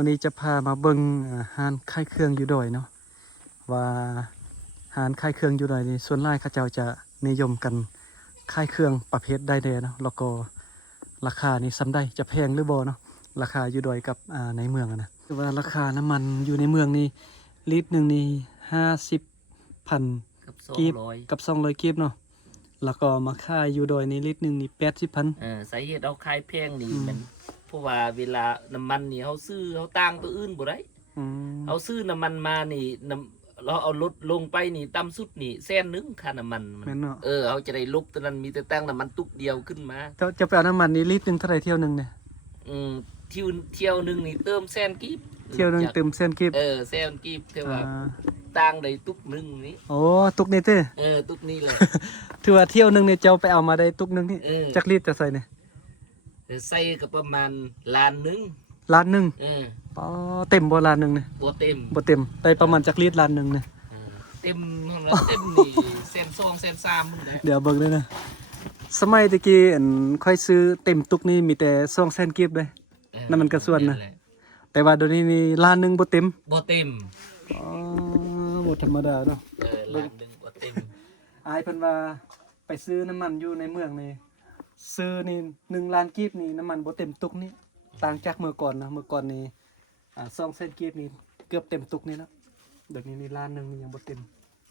วันนี้จะพามาเบิ่งร้านขายเครื่องอยู่ดอยเนาะว่าร้านขายเครื่องอยู่ดอยนี่ส่วนหลายเขาเจ้าจะนิยมกันขายเครื่องประเภทใดแดเนาะแล้วก็ราคานี่ส่ำใดจะแพงหรือบ่เนาะราคาอยู่ดอยกับในเมืองนะคือว่าราคาน้ำมันอยู่ในเมืองนี่ลิตรหนึ่งนี่50,000กับกีบ200กับ200กีบเนาะแล้วก็มาขายอยู่ดอยนี่ลิตรหนึ่งนี่80,000สาเหตุเอาขายแพงนี่มันเพราะว่าเวลาน้ำมันนี่เขาซื้อเขาต่างตัวอื่นบ่ได้เขาซื้อน้ำมันมานี่เราเอาลดลงไปนี่ต่ำสุดนี่100,000ค่าน้ำมันมัน แม่นเนาะ เขาจะได้ลบตัวนั้นมีแต่ตั้งน้ำมันตุกเดียวขึ้นมา จะไปเอาน้ำมันนี่ลิตรหนึงเท่าไหร่เที่ยวหนึงเนี่ย เที่ยวหนึงนี่เติม100,000กีบ เที่ยวหนึงเติมเส้นกีบ100,000กีบแต่ว่าต่างได้ตุกหนึงนี่ โอ้ตุกนี่เต้ ตุกนี้เลย ถือว่าเที่ยวหนึงเนี่ยเจ้าไปเอามาได้ตุกหนึงนี่ จักลิตรจะใส่เนี่ย ใส่ก็ประมาณล้านหนึง ล้านหนึง ปอเต็มบ่ล้านหนึงเนี่ย บ่เต็ม บ่เต็มได้ประมาณจักลิตรล้านหนึงเนี่ย เต็มเต็มนี่100,000 1,300มื้อนี้ เดี๋ยวเบิ่งเลยนะสมัยตะกี้อันค่อยซื้อเต็มตุกนี่มีแต่200,000กีบเลยนั่นมันก็ส่วนนะแต่ว่าเดี๋ยวนี้นี่ล้านหนึงบ่เต็ม บ่เต็ม อ๋อบ่ธรรมดาเนาะ ล้านหนึงบ่เต็ม อายเพิ่นว่าไปซื้อน้ำมันอยู่ในเมืองนี่ซื้อนี่1ล้านกีบนี่น้ำมันบ่เต็มตุกนี่ต่างจากเมื่อก่อนนะเมื่อก่อนนี่200,000กีบนี่เกือบเต็มตุกนี่แล้วเดี๋ยวนี้นี่ล้านหนึงนี่ยังบ่เต็ม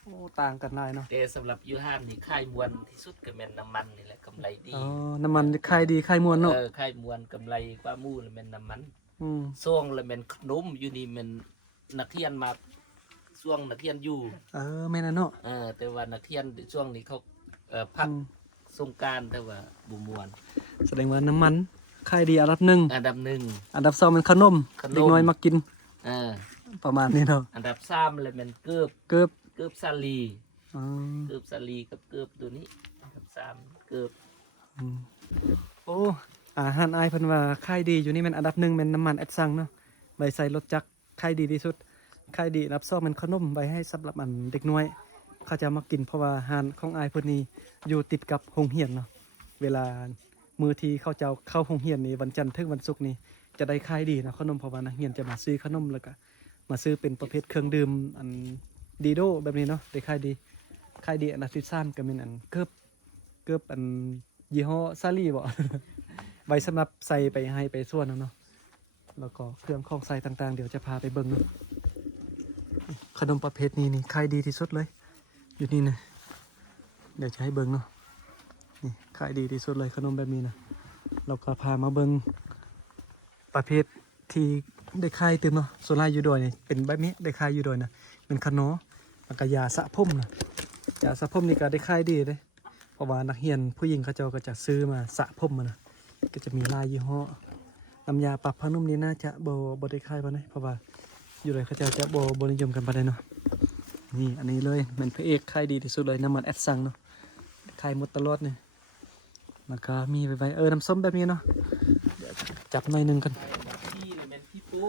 โอ้ต่างกันหลายเนาะ แต่สำหรับอยู่ห้างนี่ค่ายมวลที่สุดก็แม่นน้ำมันนี่แหละกำไรดี อ๋อน้ำมันขายดีขายม่วนเนาะ ค่ายมวลกำไรกว่าหมู่แล้วแม่นน้ำมัน อืม ช่วงแล้วแม่นขนมอยู่นี่แม่นนักเรียนมาช่วงนักเรียนอยู่ แม่นน่ะเนาะ แต่ว่านักเรียนช่วงนี้เขาพักสงกรานต์แต่ว่าบ่ม่วน แสดงว่าน้ำมันขายดีอันดับหนึ่ง อันดับ1อันดับ2มันขนมเด็กน้อยมากิน เออ ประมาณนี้เนาะ อันดับ3แล้วแม่นเกือบ เกือบ เกือบสาลี อ๋อ เกือบสาลีกับเกือบตัวนี้อันดับ3เกือบ อืมโอ้อาหารอายเพิ่นว่าขายดีอยู่นี่แม่นอันดับหนึ่งแม่นน้ำมันแอดซังเนาะใบใส่รถจักรขายดีที่สุดขายดีอันดับ2มันขนมใบให้สำหรับอันเด็กน้อยเขาจะมากินเพราะว่าอาหารของอายเพิ่นนี่อยู่ติดกับโรงเรียนเนาะเวลามื้อที่เขาจะเข้าโรงเรียนนี่วันจันทร์ถึงวันศุกร์นี่จะได้ขายดีนะขนมเพราะว่านักเรียนจะมาซื้อขนมแล้วก็มาซื้อเป็นประเภทเครื่องดื่มอันดีโดแบบนี้เนาะได้ขายดีอันดับที่3ก็แม่นอันเกือบอันยี่ห้อซาลี่บ่ ไว้สำหรับใส่ไปให้ไปส่วนเนาะแล้วก็เครื่องของใส่ต่างๆเดี๋ยวจะพาไปเบิ่งเนาะขนมประเภทนี้นี่ขายดีที่สุดเลยอยู่นี่นะเดี๋ยวจะให้เบิ่งเนาะนี่ขายดีที่สุดเลยขนมแบบนี้นะเราก็พามาเบิ่งประเภทที่ได้ขายตื่มเนาะส่วนหลายอยู่ดอยนี่เป็นแบบนี้ได้ขายอยู่ดอยนะเป็นขนมแล้วก็ยาสระผมนะยาสระผมนี่ก็ได้ขายดีเลยเพราะว่านักเรียนผู้หญิงเขาเจ้าก็จะซื้อมาสระผมมานะก็จะมีลายยี่ห้อน้ำยาปรับผ้านุ่มนี่น่าจะบ่ได้ขายปานใดเพราะว่าอยู่ดอยเขาเจ้าจะบ่นิยมกันปานใดเนาะนี่อันนี้เลยมันพระเอกขายดีที่สุดเลยน้ำมันแอดซังเนาะขายหมดตลอดเนี่ยแล้วก็มีใบน้ำส้มแบบนี้เนาะเดี๋ยวจับหน่อยหนึงกัน ที่แม่นพี่ปู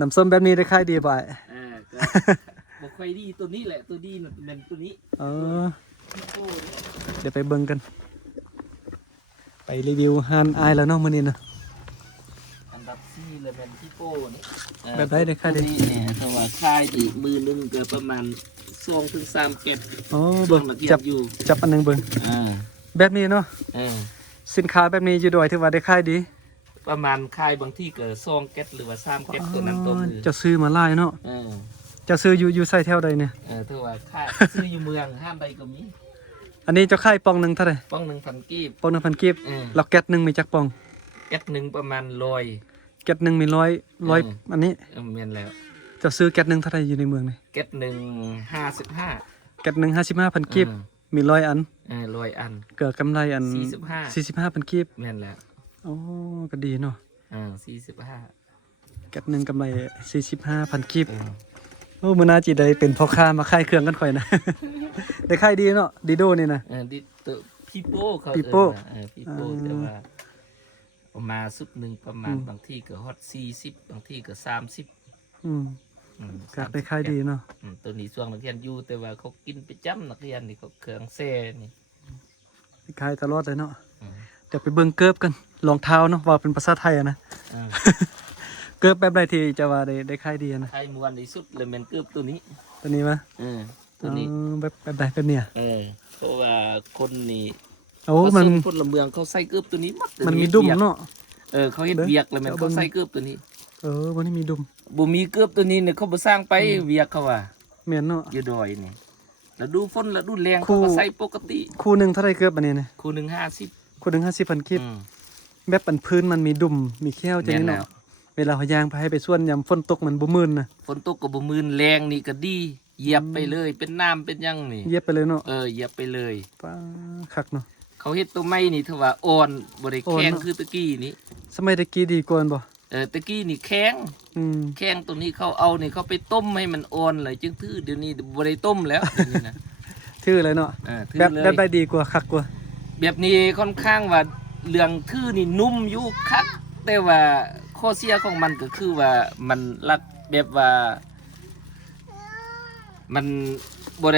น้ำส้มแบบนี้ได้ขายดีบ่าย ก็บ่ค่อยดีตัวนี้แหละตัวดีน่ะแม่นตัวนี้ พี่ปู เดี๋ยวไปเบิ่งกันไปรีวิวฮานอายแล้วเนาะมื้อนี้นะ อันดับ4เลยแม่นพี่ปูนี่ แบบใดได้ขายดี เนี่ยถ้าว่าขายดีมือหนึงก็ประมาณ2 ถึง 3 แก๊ส อ๋อ เบิ่ เบิ่ ง ง นักเรีย จั น บ อยู่ จับอันหนึงเบิ่ง อ่า แบบนี้เนาะ อ่า สินค้าแบบนี้อยู่ดอยถือว่าได้ขายดี ประมาณขายบางที่ก็2 แก๊สหรือว่า3 แก๊สตัวนั้นตัวมือ จะซื้อมาหลายเนาะ เออ จะซื้ออยู่ไสแถวใดเนี่ย ถ้าว่าขายซื้ออยู่เมืองห้ามใดก็มี อันนี้จะขายปองหนึงเท่าไหร่ ป้อง1,000กีบ ปอง1,000กีบแล้วแก๊สหนึงมีจักปอง แก๊สหนึงประมาณ100แก๊สหนึงมี100อันนี้ แม่นแล้ว จะซื้อแก๊สหนึงเท่าไหร่อยู่ในเมืองนี่ แก๊สหนึง55แก๊สหนึง55,000กีบมี100อัน 100 อัน เกิดกำไรอัน 45,000กีบ แม่นแล้ว โอ้ก็ดีเนาะ 45 แก๊สหนึงกำไร45,000กีบโอ้มื้อหน้าจิได้เป็นพ่อค้ามาขายเครื่องกันข่อยนะ ได้ขายดีเนาะดีโดนี่นะ ดิตัวพี่โป้เขา พี่โป้ พี่โป้แต่ว่าเอามาสุดหนึ่งประมาณบางที่ก็ฮอต40บางที่ก็30อืมก็ได้ขายดีเนาะ ตัวนี้ช่วงนักเรียนอยู่แต่ว่าเขากินไปจ้ำนักเรียนนี่เขาเครื่องแซ่นี่ ขายตลอดเลยเนาะเดี๋ยวไปเบิ่งเกิบกันรองเท้าเนาะว่าเป็นภาษาไทยอะนะ อ่า เกือบแบบใดที่จะว่าได้ขายดีอะนะ ขายม่วนที่สุดเลยแม่นเกือบตัวนี้ ตัวนี้มะ ตัวนี้ แบบใดแบบเนี้ย เพราะว่าคนนี่ โอ้ เขา มัน ส่งคนละเมืองเขาใส่เกือบตัวนี้หมดตัว มันมีดุม วียก เนาะ เขาเฮ็ดเวียกเลยแม่นเขาใส่เกือบตัวนี้ วันนี้มีดุม บ่มีเกือบตัวนี้เนี่ยเขาบ่สร้างไปเวียกเขาว่า แม่นเนาะ อยู่ดอยนี่แล้วดูฝนแล้วดูแรง ครู เขาก็ใส่ปกติ คู่หนึงเท่าไรเกือบอันนี้นะ คู่หนึง50 คู่หนึง50,000กีบ อืม แบบอันพื้นมันมีดุมมีแค้วจัง แม่น นี้ แล้ว เนาะเวลาเขาย่างไปให้ไปส่วนยามฝนตกมันบ่มื่นนะ ฝนตกก็บ่มืนแรงนี่ก็ดีเหยียบไปเลยเป็นน้ำเป็นหยังนี่ เหยียบไปเลยเนาะ เหยียบไปเลย ป้าคักเนาะ เขาเฮ็ดตัวไม้นี่ถือว่าอ่อนบ่ได้แข็ง อ่อนเนอะ คือตะกี้นี่ สมัยตะกี้ดีกว่าบ่ ตะกี้นี่แข็ง อืม แข้งตัวนี้เขาเอานี่เขาไปต้มให้มันอ่อนเลยจึงทื่อเดี๋ยวนี้บ่ได้ต้มแล้วเดี๋ยวนี้นะ ทื่อเลยเนาะ ทื่อ แบบ เลย แบบได้ดีกว่าคักกว่า แบบนี้ค่อนข้างว่าเรื่องทื่อนี่นุ่มอยู่คักแต่ว่าข้อเสียของมันก็คือว่ามันรัดแบบว่า มันบ่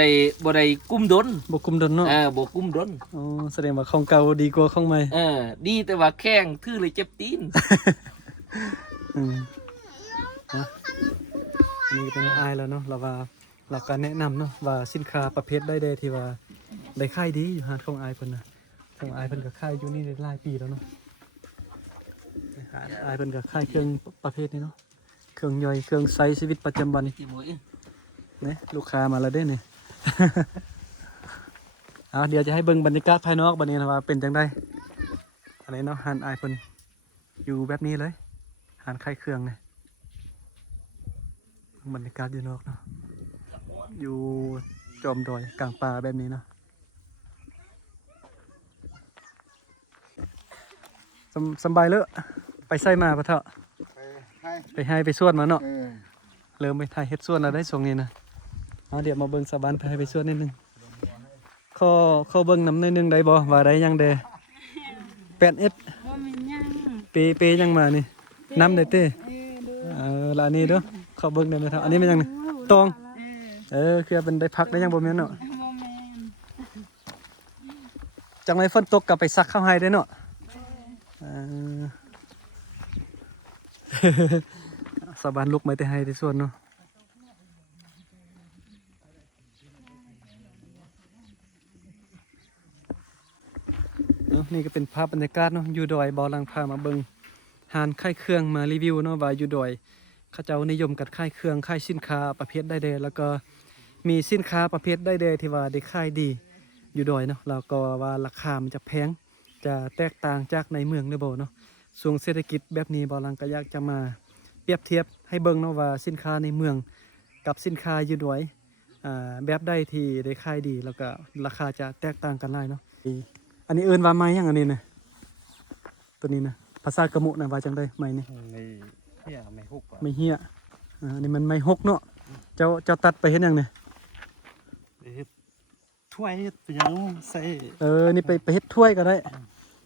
ได้กุ้มดน บ่คุมดนเนาะ บ่กุ้มดน อ๋อแสดงว่าของเก่าดีกว่าของใหม่ ดีแต่ว่าแข้งทื่อเลยเจ็บตีน อืมนะอันนี้ก็เป็นอายแล้วเนาะเราก็แนะนำเนาะว่าสินค้าประเภทใดๆที่ว่าได้ขายดีอยู่หาดของอายเพิ่นน่ะของอายเพิ่นก็ขายอยู่นี่ได้หลายปีแล้วเนาะหาดอายเพิ่นก็ขายเครื่องประเภทนี้เนาะเครื่องย่อยเครื่องใช้ชีวิตประจำวันนี่ ที่หมวย นะลูกค้ามาแล้วเด้นี่ เอาเดี๋ยวจะให้เบิ่งบรรยากาศภายนอกบัดนี้นะว่าเป็นจังไดอันนี้เนาะหาดอายเพิ่นอยู่แบบนี้เลยหาดขายเครื่องเนี่ยบรรยากาศอยู่นอกเนาะอยู่จอมดอยกลางป่าแบบนี้เนาะสำบายเลยไปไส่มาปะเถอะ ให้ ไปให้ไปส่วนมาเนาะ เออ เริ่มไปถ่ายเฮ็ดส่วนแล้วได้ส่งนี้นะเอาเดี๋ยวมาเบิ่งสะบานไปให้ไปส่วนนิดนึงข้อเบิ่งนำในอยหนึงได้บ่ว่าได้ยังเด้8S ว่ามันยัง เปยังมานี่น้ำได้เต้ เออดู แล้วอันนี้เด้อขอเบิ่งได้ไหมครับอันนี้เป็นยังนี่ตอง เออ คือเป็นได้พักได้ยังบ่แม่นเนาะ โมเมน จังไรฝนตกกลับไปซักข้าวให้ได้เนาะเออ สะบานลุกมาแต่ให้ที่ส่วนเนาะนี่ก็เป็นภาพบรรยากาศเนาะอยู่ดอยบอลังพามาเบิงหานค่ายเครื่องมารีวิวเนาะว่าอยู่ดอยเขาเจ้านิยมกันค่ายเครื่องค่ายสินค้าประเภทได้เดแล้วก็มีสินค้าประเภทได้เดที่ว่าได้ค่ายดีอยู่ดอยเนาะแล้วก็ว่าราคามันจะแพงจะแตกต่างจากในเมืองเด้อบ่เนาะช่วงเศรษฐกิจแบบนี้บอลังก็อยากจะมาเปรียบเทียบให้เบิ่งเนาะว่าสินค้าในเมืองกับสินค้าอยู่ดอยแบบใดที่ได้ค่ายดีแล้วก็ราคาจะแตกต่างกันหลายเนาะ อันนี้เอิ้นว่าไม้ยังอันนี้นะตัวนี้นะภาษากะมุนะว่าจังได้ไม้นี่ ไม่เหี้ยไม่ฮุกอ่ะ ไม่เหี้ยอันนี้มันไม้หกเนาะเจ้าตัดไปเฮ็ดหยังเนี่ย เฮ็ดถ้วยเฮ็ดไปยังใส่ นี่ไปเฮ็ดถ้วยก็ได้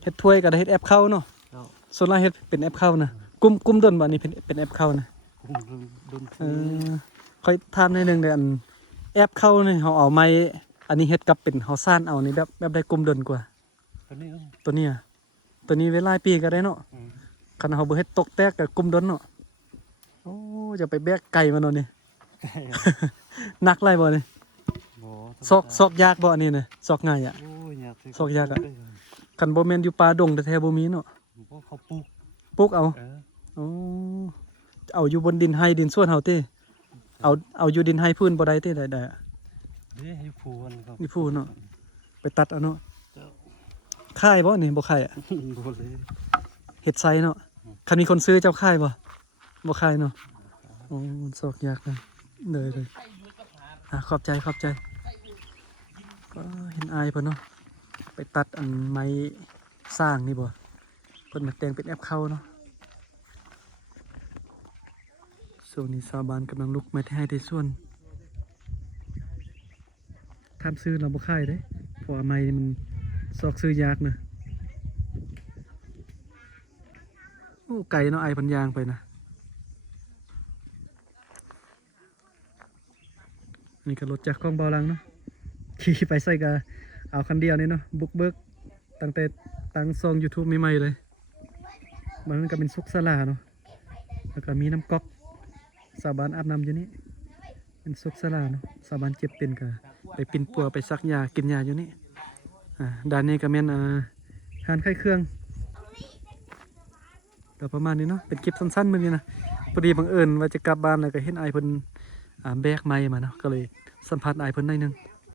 เฮ็ดถ้วยก็ได้เฮ็ดแอปเข้าเนาะ แล้ว ส่วนหลายเฮ็ดเป็นแอปเข้านะกุ้มดนบ่อันนี้เป็นแอปเข้านะ กุ้งดน ค่อยถามหนิดนึงเด้ออันแอปเข้านี่เฮาเอาไม้อันนี้เฮ็ดกับเป็นเฮาซ่านเอานี่แบบได้กุ้มดนกว่า ตัวนี้ ตัวเนี้ยตัวนี้เวลาปีก็ได้เนาะ อืม คันเฮาบ่เฮ็ดตกแตกก็กุ้มดนเนาะโอ้จะไปแบกไก่มาเนาะนี่ หนักไรบ่นี่ บ่ ซอกยากบ่อันนี้นะซอกง่ายอ่ะ โอ้ยยาก ซอกยากอะ คันบ่แม่นอยู่ป่าดงแท้ๆบ่มีเนาะ บ่เขาปลูก ปลูกเอา เออ โอ้เอาอยู่บนดินไห้ดินสวนเฮาติเอาอยู่ดินไห้พื้นบ่ได้ติได้ๆอะ เด้ให้ผูนครับ นี่พูดเนาะไปตัดเอาเนาะ เจ้า ค่ายบ่นี่บ่ค่ายอ่ะ บ่เลย เฮ็ดไซเนาะคันมีคนซื้อเจ้าค่ายบ่บ่ค่ายเนาะโอ้มันซอกยากนะเลยขอบใจก็เห็นอายเพิ่นเนาะไปตัดอันไม้สร้างนี่บ่เพิ่นมาแต่งเป็นแอปเข้าเนาะส่วนนี้ชาวบ้านกำลังลุกไม้ที่ให้ที่ส่วนทำซื้อเราบ่ค่ายเด้เพราะว่าไม้นี่มันซอกซื้อยากนะโอ้ไก่เนาะไอายเพันยางไปนะนี่ก็รถจากของเบาลังเนาะขี่ไปใส่กะเอาคันเดียวนี่เนาะบุกเบิกตั้งแต่ตั้งซอง YouTube ใหม่ๆเลยมันก็เป็นซุกสลาเนาะ แล้วก็มีน้ำก๊อกสาวบ้านอาบน้ำอยู่นี่เป็นซุกสลาเนาะสาวบ้านเจ็บเป็นก็ไปปิ่นปัวไปซักยากินยาอยู่นี่ด้านนี้ก็แม่นหานไข่เครื่องก็ประมาณนี้เนาะเป็นคลิปสั้นๆมื้อนี้นะพอดีบังเอิญว่าจะกลับบ้านแล้วก็เห็นอ้ายเพิ่นแบกไม้มาเนาะก็เลยสัมภาษณ์อ้ายเพิ่นหน่อยหนึง